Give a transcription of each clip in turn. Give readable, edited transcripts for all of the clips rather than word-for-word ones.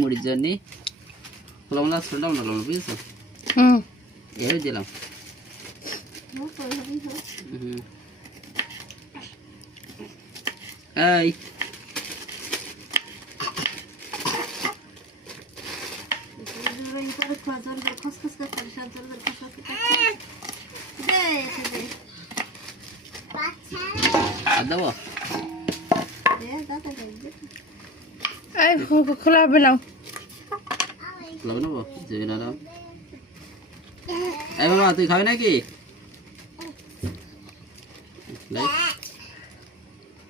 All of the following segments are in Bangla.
মুড়ির জন্য খোলামেলা ছোটটা বানালাম বুঝেছো এই দিলাম এই দেবো খোলা বেলাও খোলা বানাবো যাবি না এই বাবা তুই খাবি নাকি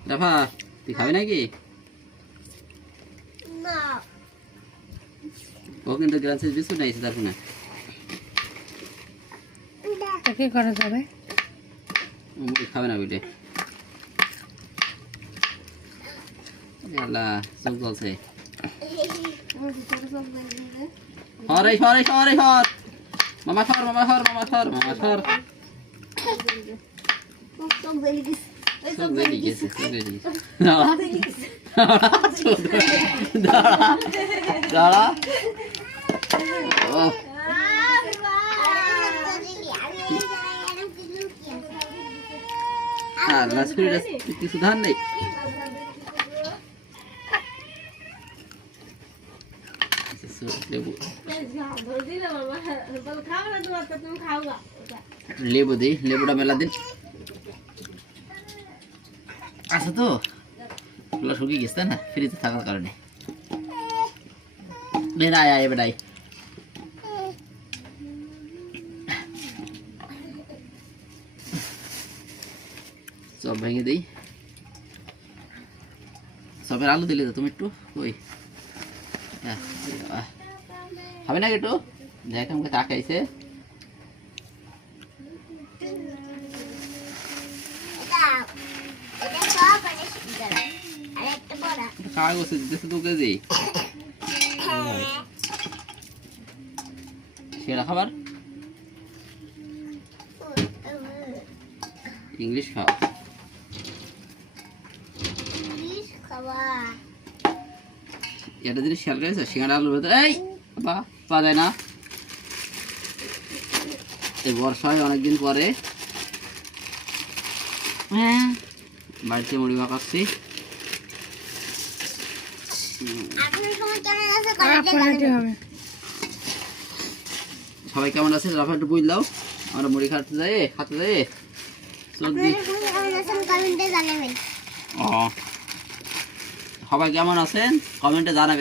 রাফা তুই খাবি নাকি ও কিন্তু গ্রান্সের বিস্কুট নাইছে তার ফোনে কি করা যাবে মুড়ি খাবে না বিটে আল্লাহ চোখ জ্বলছে হরে হরে হরে হর মামা খর মামা খর মামা খর মামা খর চোখ জ্বলে গেছে দাঁড়া ও আল্লাহ শরীরে কিছু ধান নেই লেবু দিই লেবুটা মেলা দিন আচ্ছা তো ওগুলো শুকিয়ে গেছে না ফ্রিজে থাকার কারণে আয় বেটাই চপ ভেঙে দিই চপের আলু দিলে তো তুমি একটু ওই হবে না একটু দেখ আমাকে তাকাইছে কাগজ দিতেছে তো কেজি সেরা খাবার ইংলিশ খাওয়া এটা জিনিস খেয়াল করেছে সিঙ্গাড়া আলুর ভেতরে এই বা পাওয়া যায় না এই বর্ষায় অনেকদিন পরে হ্যাঁ বাড়িতে মুড়ি মাখাচ্ছি সবাই কেমন আছে রাফা একটু বুঝ দাও আমরা মুড়ি খাতে যাই সবাই কেমন আছেন কমেন্টে জানাবেন।